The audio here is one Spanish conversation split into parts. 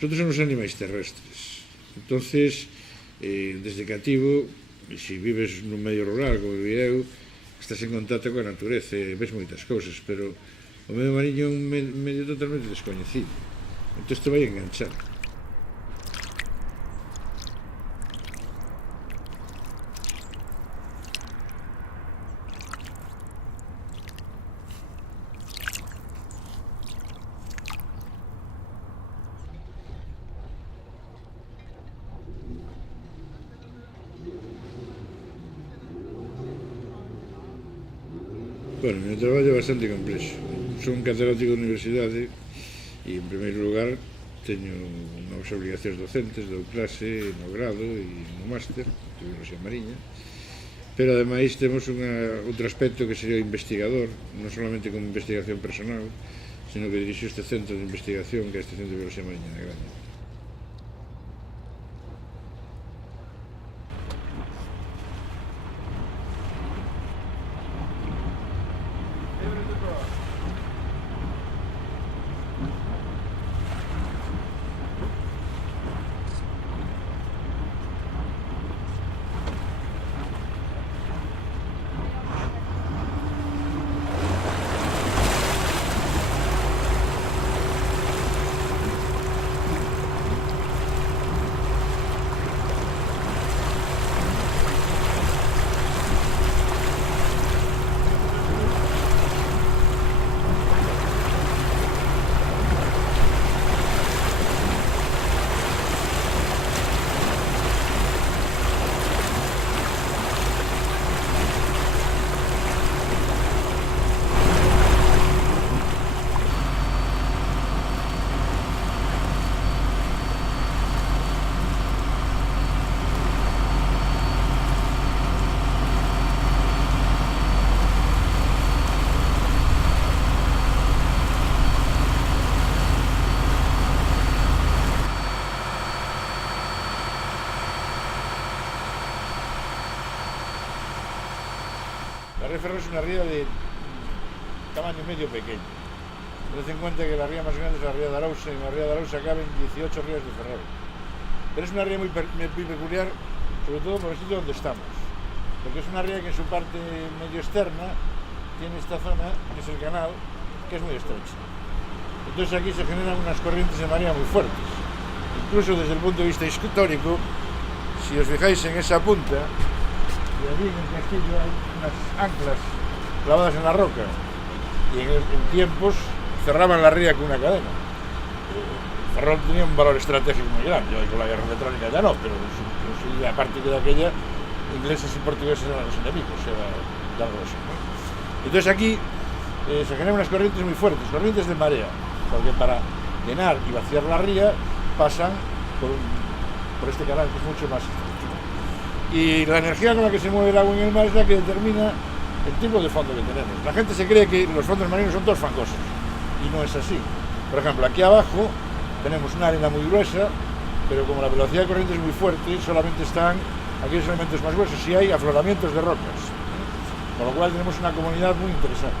Nosotros somos animais terrestres. Entonces, desde cativo, se vives nun medio rural, como vivi eu, estás en contacto coa natureza e ves moitas cousas, pero o medio mariño é un medio totalmente descoñecido. Entón, te vai enganchar. Bueno, o meu traballo é bastante complexo. Son catedrático de universidade e, en primeiro lugar, teño unhas obligacións docentes, dou clase no grado e no máster de Biología Mariña, pero ademais temos outro aspecto que sería o investigador, non solamente como investigación personal, sino que dirixo este centro de investigación que é este Centro de Biología Mariña de Graña. La ría Ferrol es una ría de tamaño medio pequeño. Tened en cuenta que la ría más grande es la ría de Arousa, y en la ría de Arousa caben 18 rías de Ferrol. Pero es una ría muy peculiar, sobre todo por el sitio donde estamos, porque es una ría que en su parte medio externa tiene esta zona, que es el canal, que es muy estrecha. Entonces aquí se generan unas corrientes de marea muy fuertes. Incluso desde el punto de vista histórico, si os fijáis en esa punta, y allí en el castillo hay unas anclas clavadas en la roca, y en tiempos cerraban la ría con una cadena. Ferrol tenía un valor estratégico muy grande, hoy con la guerra electrónica ya no, pero aparte de aquella, ingleses y portugueses eran los enemigos, era algo así, ¿no? Entonces aquí se generan unas corrientes muy fuertes, corrientes de marea, porque para llenar y vaciar la ría pasan por este canal que es mucho más estrecho. Y la energía con la que se mueve el agua en el mar es la que determina el tipo de fondo que tenemos. La gente se cree que los fondos marinos son todos fangosos, y no es así. Por ejemplo, aquí abajo tenemos una arena muy gruesa, pero como la velocidad de corriente es muy fuerte, solamente están aquellos elementos más gruesos y hay afloramientos de rocas, con lo cual tenemos una comunidad muy interesante.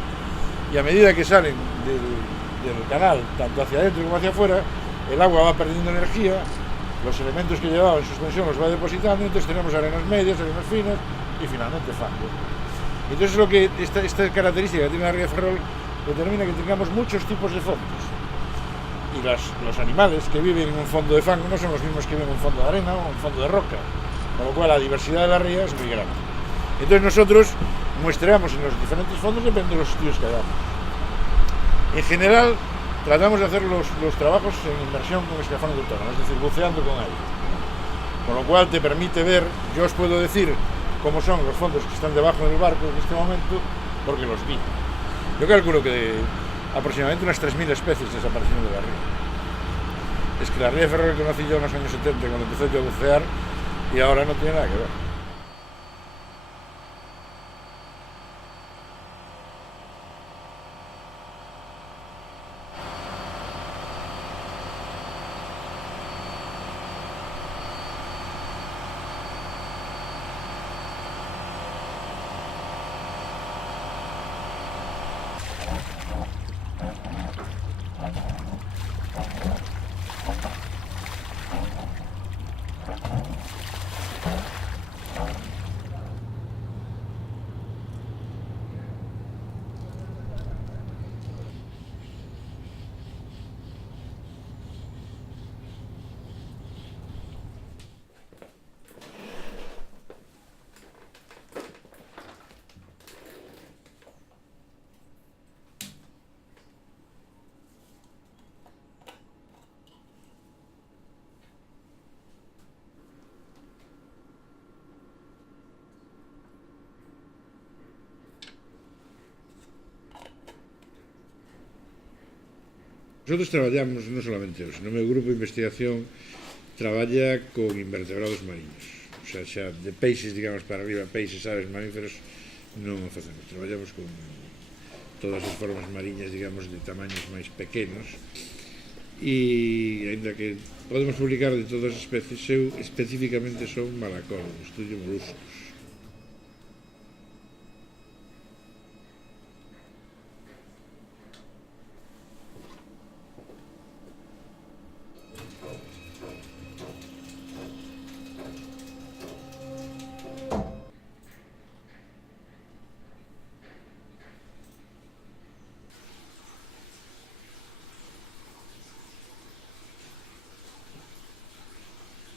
Y a medida que salen del canal, tanto hacia adentro como hacia afuera, el agua va perdiendo energía, los elementos que llevaba en suspensión los va depositando, entonces tenemos arenas medias, arenas finas y finalmente fango. Entonces lo que esta característica que tiene la ría de Ferrol determina que tengamos muchos tipos de fondos. Y los animales que viven en un fondo de fango no son los mismos que viven en un fondo de arena o en un fondo de roca, con lo cual la diversidad de la ría es muy grande. Entonces nosotros muestreamos en los diferentes fondos, depende de los estudios que hagamos. En general, tratamos de hacer los trabajos en inmersión con escafandra autónoma, es decir, buceando con aire. Con lo cual te permite ver, yo os puedo decir cómo son los fondos que están debajo del barco en este momento, porque los vi. Yo calculo que aproximadamente unas 3.000 especies desaparecieron de la ría. Es que la ría de Ferrol que conocí yo en los años 70, cuando empecé yo a bucear, y ahora no tiene nada que ver. Nosotros traballamos, non solamente eu, no meu grupo de investigación traballa con invertebrados mariños, o sea, xa de peixes, digamos, para arriba, peixes, aves, mamíferos, non o facemos. Traballamos con todas as formas mariñas, digamos, de tamaños máis pequenos, e, ainda que podemos publicar de todas as especies, eu especificamente son malacólogo, estudio moluscos.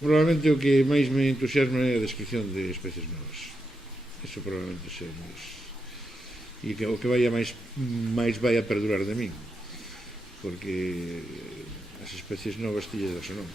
Probablemente o que máis me entusiasma é a descripción de especies novas. Eso probablemente sea e que o que máis vai a perdurar de min, porque as especies novas tilles das o non.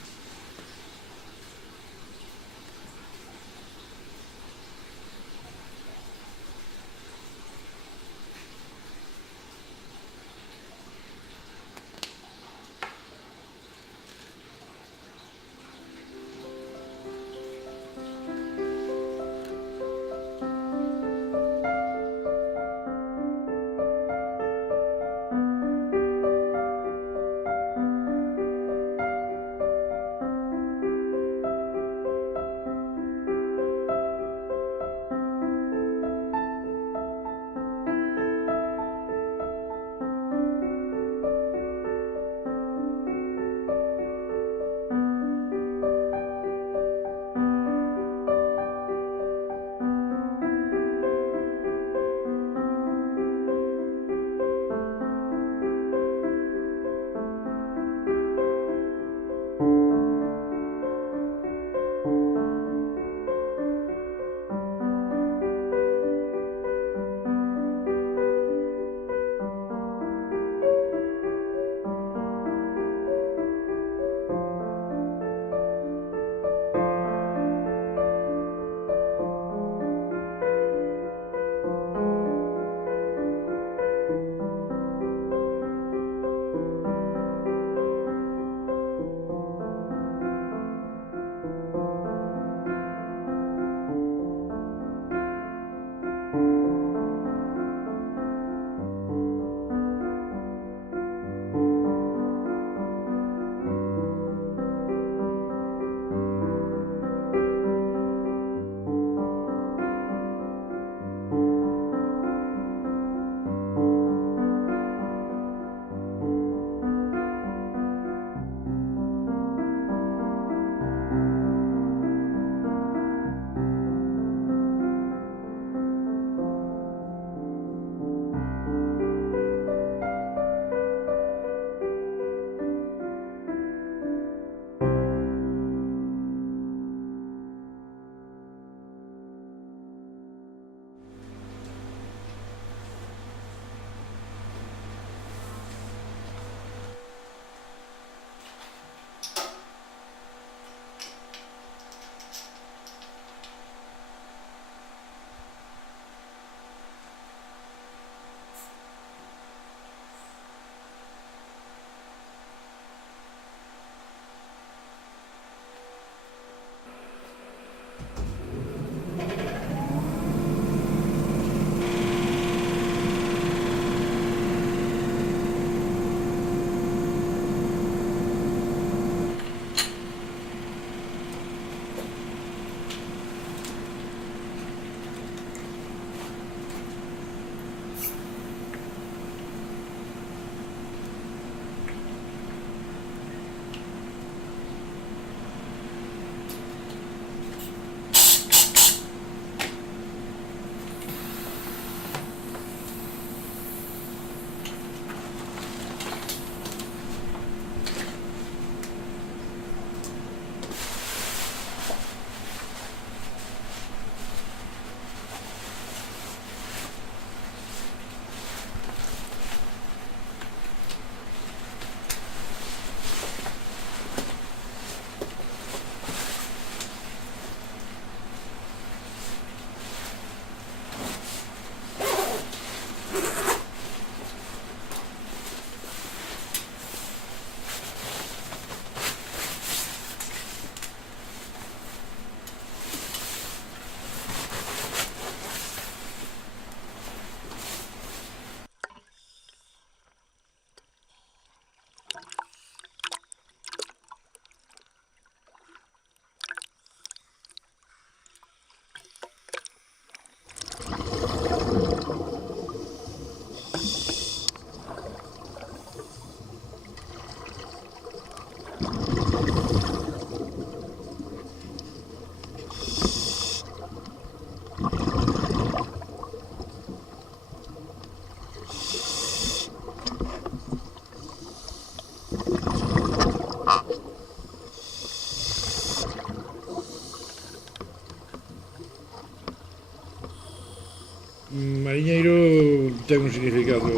Mariñeiro ten un significado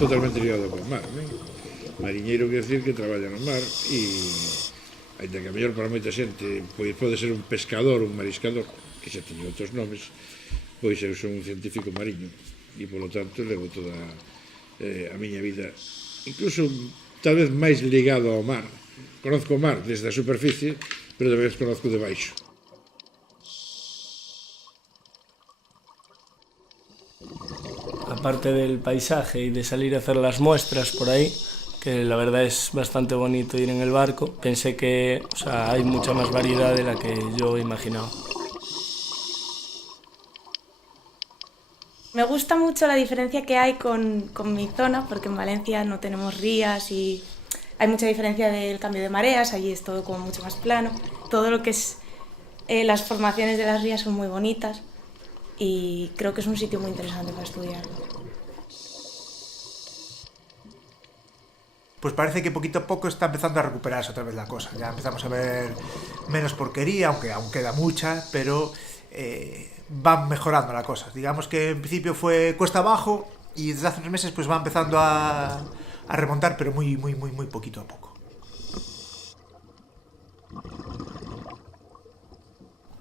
totalmente ligado co mar, non? Mariñeiro quer decir que traballa no mar e ainda que a mellor para moita xente pois pode ser un pescador, un mariscador, que xa teñen outros nomes, pois eu son un científico mariño e polo tanto levo toda a miña vida, incluso tal vez máis ligado ao mar. Conozco o mar desde a superficie, pero tamén conozco de baixo. Aparte del paisaje y de salir a hacer las muestras por ahí, que la verdad es bastante bonito ir en el barco, pensé que hay mucha más variedad de la que yo imaginaba. Me gusta mucho la diferencia que hay con mi zona, porque en Valencia no tenemos rías y hay mucha diferencia del cambio de mareas, allí es todo como mucho más plano. Todo lo que es las formaciones de las rías son muy bonitas y creo que es un sitio muy interesante para estudiar. Pues parece que poquito a poco está empezando a recuperarse otra vez la cosa. Ya empezamos a ver menos porquería, aunque aún queda mucha, pero va mejorando la cosa. Digamos que en principio fue cuesta abajo y desde hace unos meses pues va empezando a remontar, pero muy poquito a poco.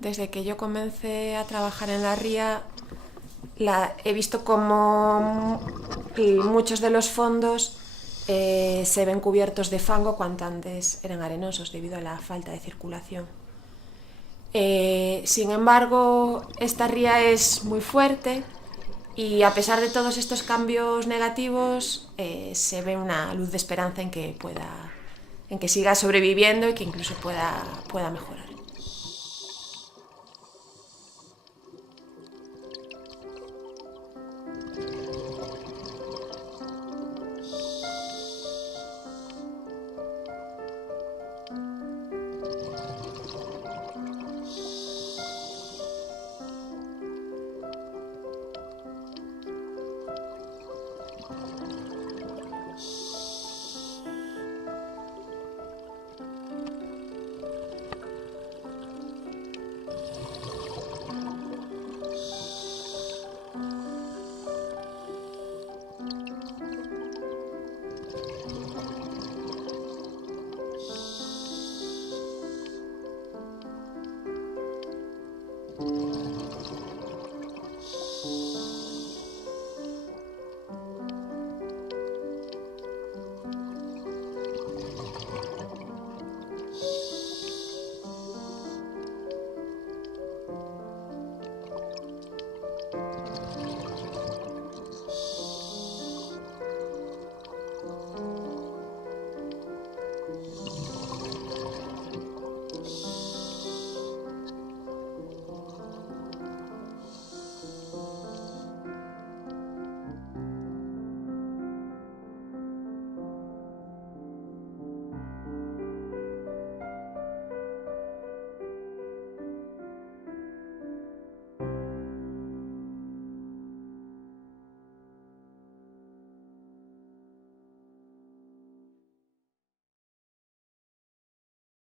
Desde que yo comencé a trabajar en la ría, he visto como muchos de los fondos se ven cubiertos de fango cuando antes eran arenosos debido a la falta de circulación. Sin embargo, esta ría es muy fuerte y a pesar de todos estos cambios negativos se ve una luz de esperanza en que siga sobreviviendo y que incluso pueda mejorar.